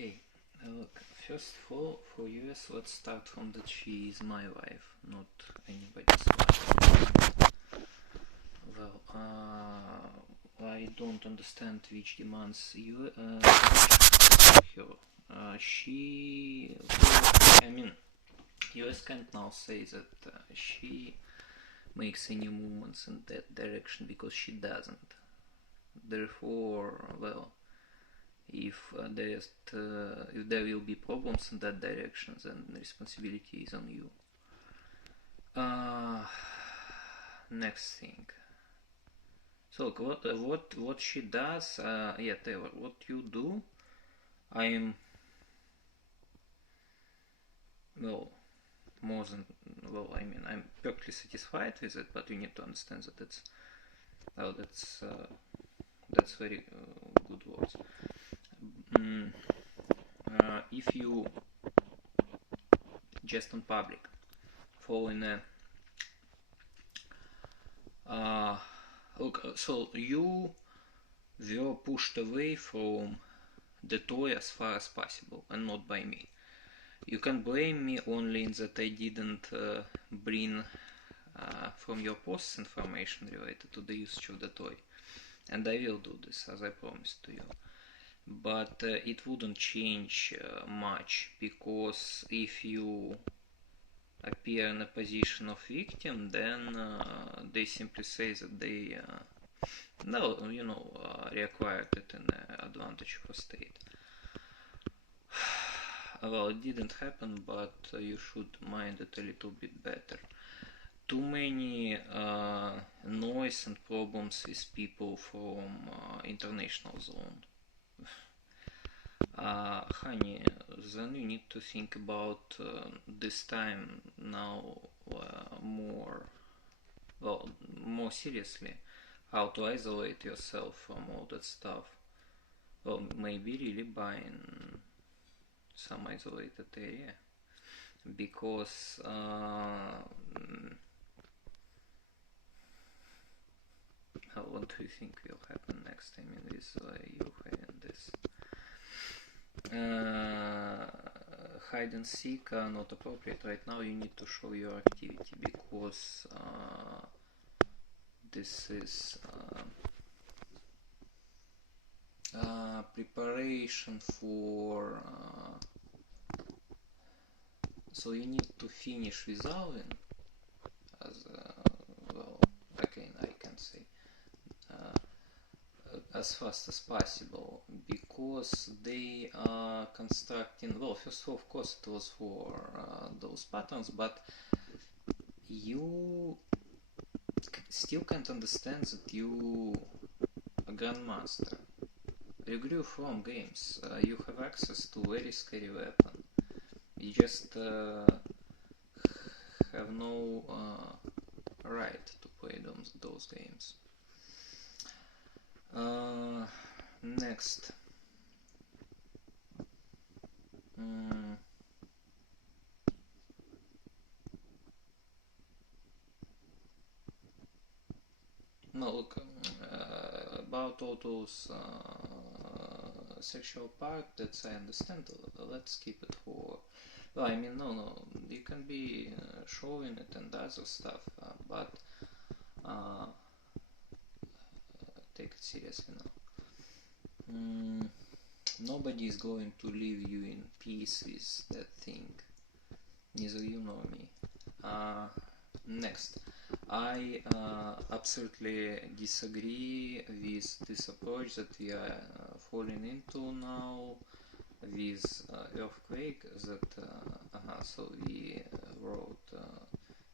Okay, look, first of all, for US, let's start from that she is my wife, not anybody's wife. Well, I don't understand which demands you her. I mean, US can't now say that she makes any movements in that direction because she doesn't. Therefore, well, if there will be problems in that direction, then the responsibility is on you. Next thing. So what she does? Yeah, Taylor, what you do? I'm more than I mean, I'm perfectly satisfied with it, but you need to understand that that's very good words. If you just on public following so you were pushed away from the toy as far as possible, and not by me. You can blame me only in that I didn't bring from your posts information related to the usage of the toy, and I will do this as I promised to you. But it wouldn't change much, because if you appear in a position of victim, then they simply say that they required it in advantage for state. Well, it didn't happen, but you should mind it a little bit better. Too many noise and problems with people from international zone. Honey, then you need to think about this time now more seriously, how to isolate yourself from all that stuff. Well, maybe really buying some isolated area, because what do you think will happen next time in this you having this hide and seek are not appropriate right now. You need to show your activity, because this is preparation for so you need to finish with Alvin as again I can say as fast as possible, because they are constructing, first of all, of course it was for those patterns, but you still can't understand that you a grandmaster. You grew from games, you have access to very scary weapon, you just have no right to play those games. Next. No, look, about all those sexual part, that's I understand. Let's keep it for. Well, I mean, no, you can be showing it and other stuff, but take it seriously now. Nobody is going to leave you in peace with that thing. Neither you nor me. Next. I absolutely disagree with this approach that we are falling into now with earthquake, that so we wrote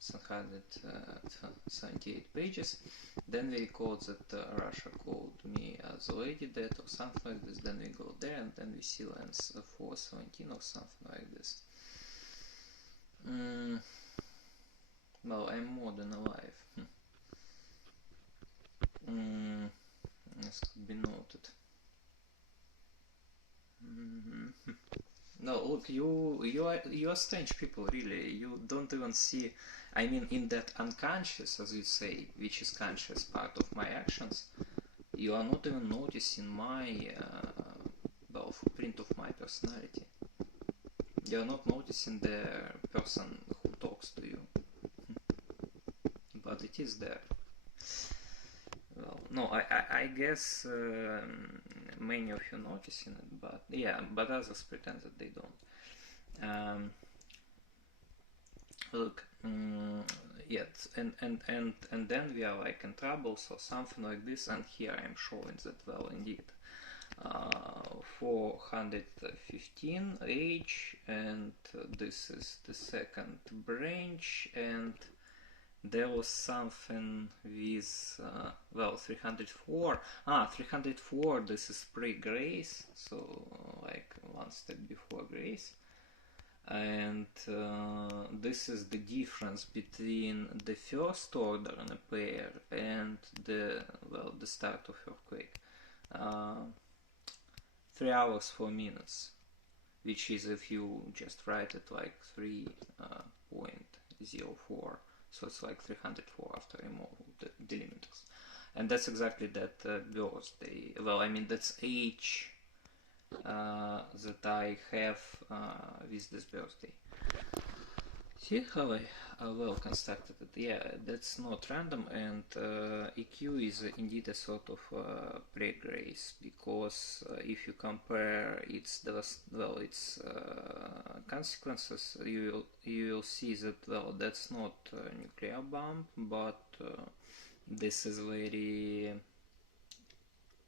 778 pages, then we record that Russia called me as a lady dead or something like this, then we go there and then we silence 417 or something like this. Well, I'm more than alive. This could be noted. No, look, you are strange people, really. You don't even see. I mean, in that unconscious, as you say, which is conscious part of my actions, you are not even noticing my footprint of my personality. You're not noticing the person who talks to you, but it is there. Well, no, I guess many of you noticing it, but yeah, but others pretend that they don't. Look, yes, and then we are like in trouble, so something like this, and here I'm showing that, well, indeed, 415 H, and this is the second branch, and there was something with, well, 304. 304, this is pre-grace, so like one step before grace. And this is the difference between the first order in a pair and the start of earthquake. 3 hours 4 minutes, which is, if you just write it like 3.04, so it's like 304 after remove the delimiters. And that's exactly that birthday. Well, I mean, that's age that I have with this birthday. See how I well constructed it? Yeah, that's not random, and EQ is indeed a sort of pre-grace, because if you compare its consequences, you will see that, well, that's not a nuclear bomb, but this is very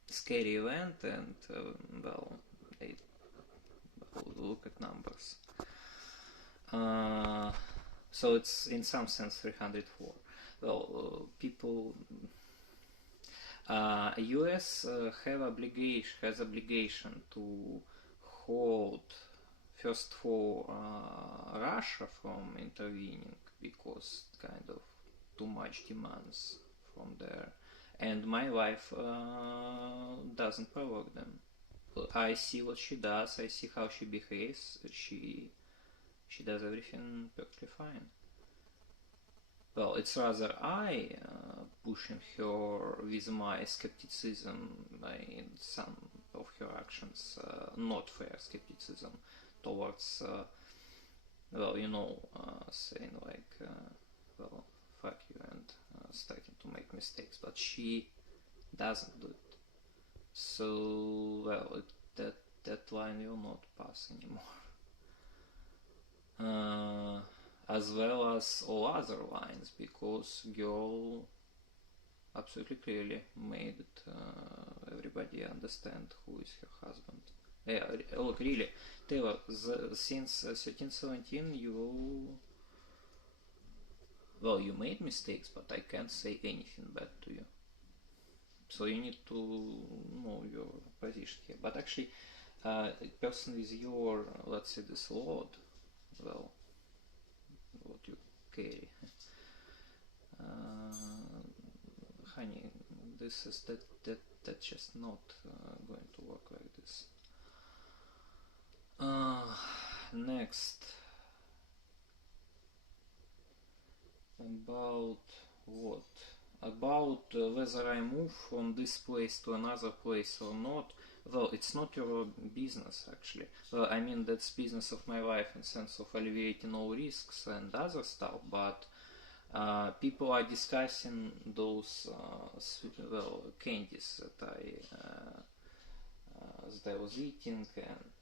scary event, and well, look at numbers. So it's in some sense 304. Well, people, US has obligation to hold first for Russia from intervening, because kind of too much demands from there, and my wife doesn't provoke them. I see what she does, I see how she behaves, she does everything perfectly fine. Well, it's rather I pushing her with my skepticism in some of her actions, not fair skepticism towards, well, you know, saying like, well, fuck you, and starting to make mistakes, but she doesn't do it. So, well, that line will not pass anymore. As well as all other lines, because girl absolutely clearly made everybody understand who is her husband. Yeah, look, really, Taylor, since 1317 you made mistakes, but I can't say anything bad to you. So you need to know your position here. But actually, a person with your, let's say, this load, well, what you carry, honey, this is that's just not going to work like this. Next, about what? About whether I move from this place to another place or not. Well, it's not your business, actually. Well, I mean, that's business of my wife in sense of alleviating all risks and other stuff, but people are discussing those candies that I was eating, and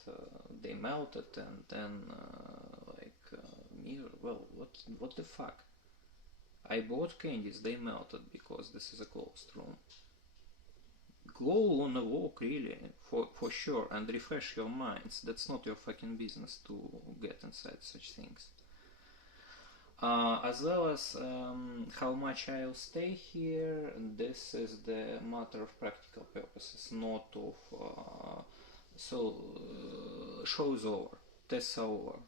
they melted, and then mirror. Well, what the fuck? I bought candies, they melted because this is a closed room. Go on a walk, really, for sure, and refresh your minds. That's not your fucking business to get inside such things. As well as how much I'll stay here, this is the matter of practical purposes, not of... show's over, tests are over,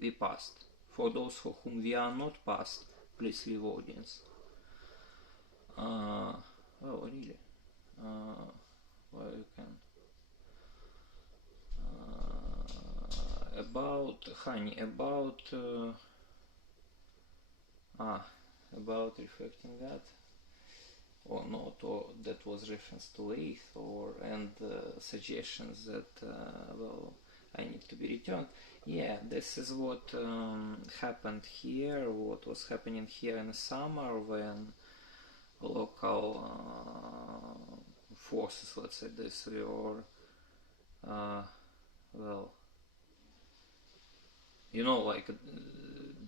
we passed. For those for whom we are not passed, please leave audience. Well, really, well, you can. About honey, about reflecting that, or not, or that was reference to Leith, or and suggestions that well, to be returned. Yeah, this is what happened here, what was happening here in the summer when local forces, let's say this, were, well, you know, like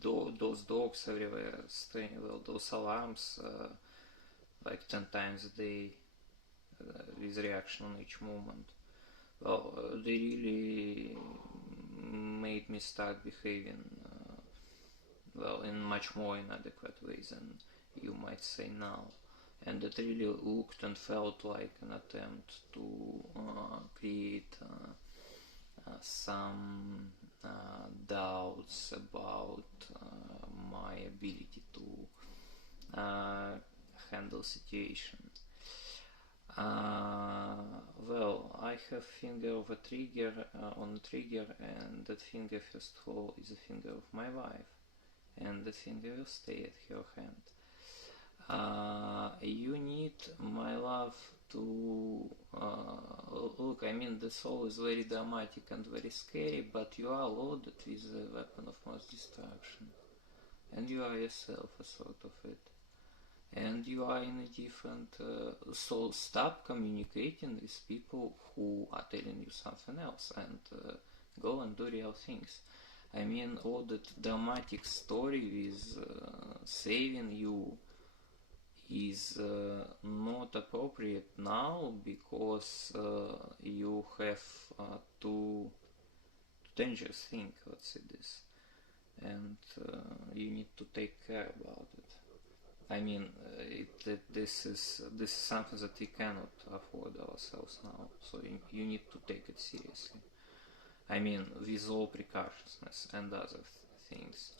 those dogs everywhere staying, well, those alarms, like 10 times a day, with reaction on each movement. Well, they really made me start behaving, well, in much more inadequate ways than you might say now. And it really looked and felt like an attempt to create some doubts about my ability to handle situation. Well, I have finger of a trigger on a trigger, and that finger, first of all, is a finger of my wife, and that finger will stay at her hand. You need, my love, to look. I mean, this all is very dramatic and very scary, but you are loaded with a weapon of mass destruction, and you are yourself a sort of it. And you are in a different, so stop communicating with people who are telling you something else, and go and do real things. I mean, all that dramatic story with saving you is not appropriate now, because you have too dangerous thing, let's say this, and you need to take care about it. I mean, this is something that we cannot afford ourselves now, so you need to take it seriously. I mean, with all precautions and other things.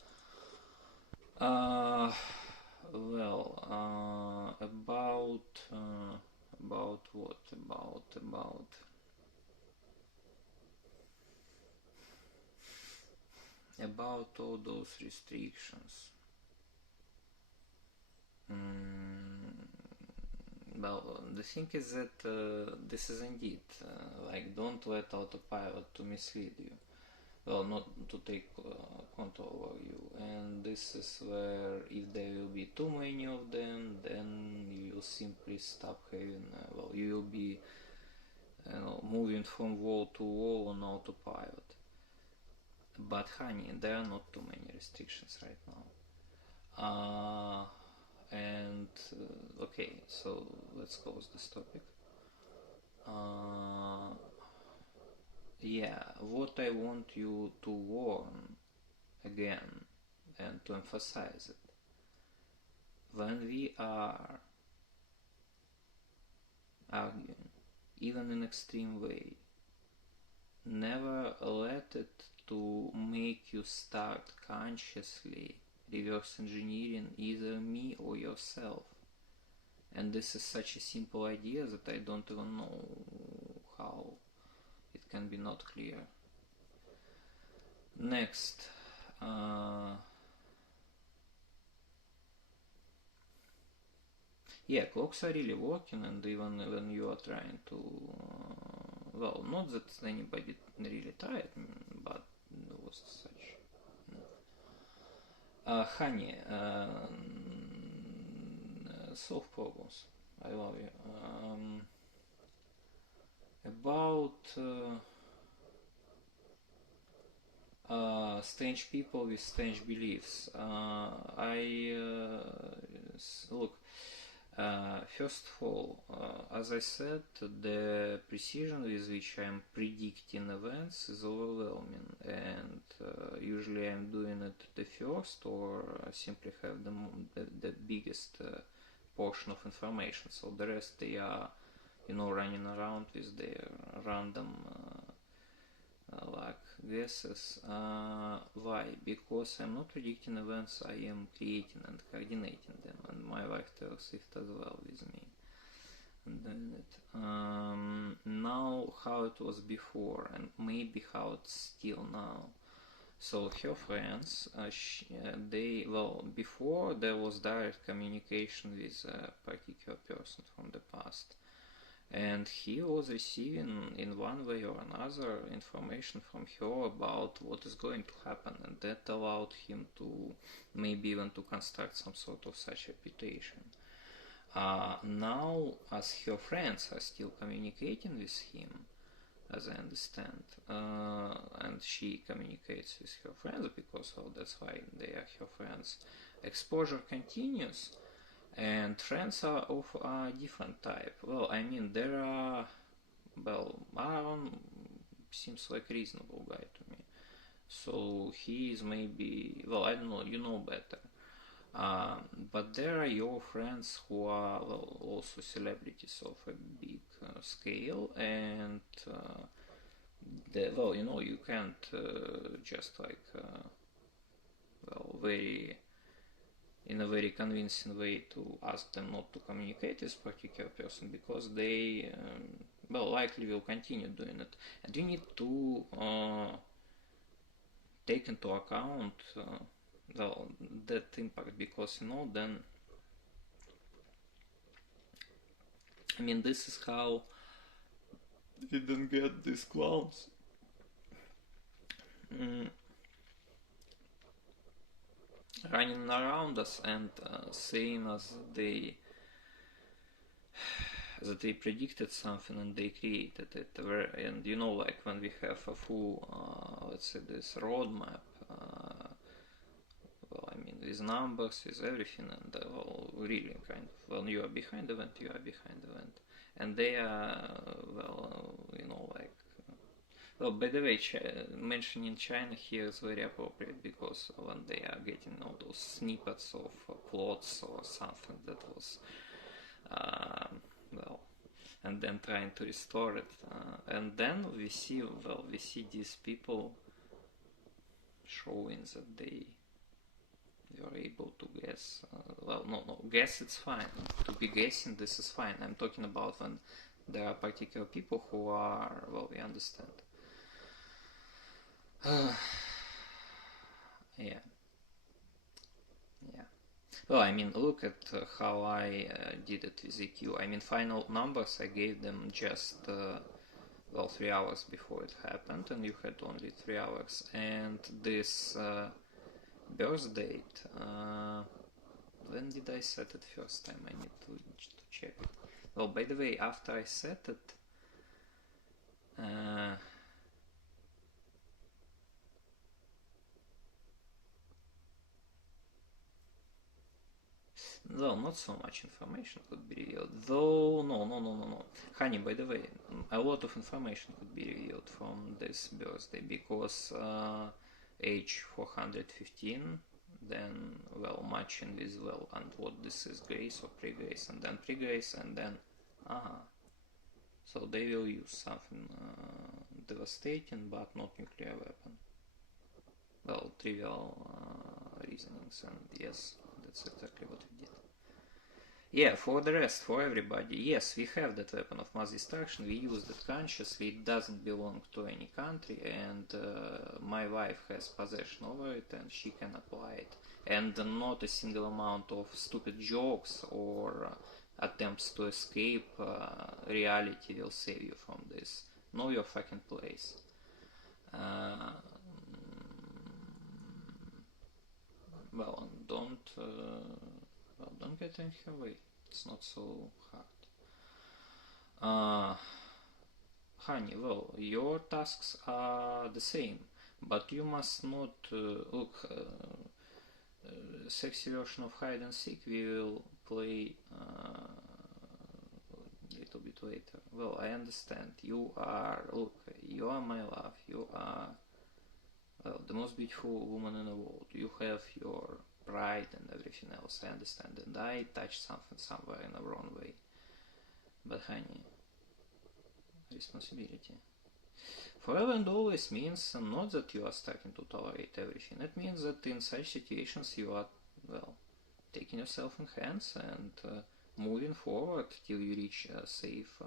Well, about what? About all those restrictions. Well, the thing is that this is indeed like, don't let autopilot to mislead you. Well, not to take control over you. And this is where, if there will be too many of them, then you will simply stop having. Well, you will be, moving from wall to wall on autopilot. But honey, there are not too many restrictions right now. And okay, so let's close this topic. Yeah, what I want you to learn again, and to emphasize it, when we are arguing, even in extreme way, never let it to make you start consciously reverse engineering either me or yourself. And this is such a simple idea that I don't even know how it can be not clear. Next, yeah, clocks are really working, and even when you are trying to, well, not that anybody really tried, but there was such. Honey, solve problems. I love you. About strange people with strange beliefs. Look. First of all, as I said, the precision with which I am predicting events is overwhelming, and usually I'm doing it the first, or I simply have the biggest portion of information. So the rest, they are, running around with their random luck guesses. Why? Because I'm not predicting events, I am creating and coordinating them, and my wife Taylor Swift as well with me. Now, how it was before, and maybe how it's still now. So her friends, before there was direct communication with a particular person from the past, and he was receiving in one way or another information from her about what is going to happen, and that allowed him to maybe even to construct some sort of such reputation. Now, as her friends are still communicating with him, as I understand, and she communicates with her friends because, well, that's why they are her friends, exposure continues, and friends are of a different type. Well, I mean, there are, well, Aaron seems like reasonable guy to me. So he is maybe, well, I don't know, you know better. But there are your friends who are, well, also celebrities of a big scale, and well, you know, you can't just like, well, very in a very convincing way to ask them not to communicate with particular person, because they well, likely will continue doing it, and you need to take into account well, that impact, because, you know, then, I mean, this is how we then get these clowns running around us and saying us that they predicted something and they created it. And you know, like when we have a full, let's say, this roadmap, well, I mean, with numbers, with everything, and well, really kind of, when you are behind the event, you are behind the event, and they are, well, you know, like. Well, by the way, mentioning China here is very appropriate, because when they are getting all those snippets of plots or something that was, well, and then trying to restore it, and then we see, well, we see these people showing that they were able to guess. Well, no, guess it's fine. To be guessing, this is fine. I'm talking about when there are particular people who are, well, we understand. Yeah. Well, I mean, look at how I did it with EQ. I mean, final numbers, I gave them just, well, 3 hours before it happened, and you had only 3 hours. And this birth date, when did I set it first time? I need to check it. Well, by the way, after I set it, well, not so much information could be revealed. Though, no. Honey, by the way, a lot of information could be revealed from this birthday, because age 415, then, well, matching with, well, and what this is, grace or pre-grace, and then pre-grace, and then, so they will use something devastating, but not nuclear weapon. Well, trivial reasonings, and yes, that's exactly what we did. Yeah, for the rest, for everybody, yes, we have that weapon of mass destruction, we use it consciously, it doesn't belong to any country, and my wife has possession over it, and she can apply it. And not a single amount of stupid jokes or attempts to escape reality will save you from this. Know your fucking place. Well, don't get in her way. It's not so hard. Honey, well, your tasks are the same, but you must not look. Sexy version of hide and seek we will play a little bit later. Well, I understand. You are, look, you are my love. You are, well, the most beautiful woman in the world. You have your pride and everything else. I understand, and I touched something somewhere in a wrong way. But honey, responsibility. Forever and always means not that you are starting to tolerate everything. It means that in such situations you are, well, taking yourself in hands and moving forward till you reach a safe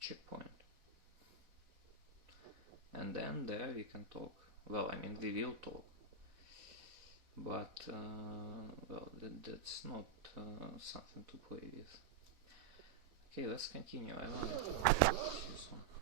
checkpoint. And then there we can talk. Well, I mean, we will talk. But, well, that's not something to play with. Okay, let's continue. I want to use this one.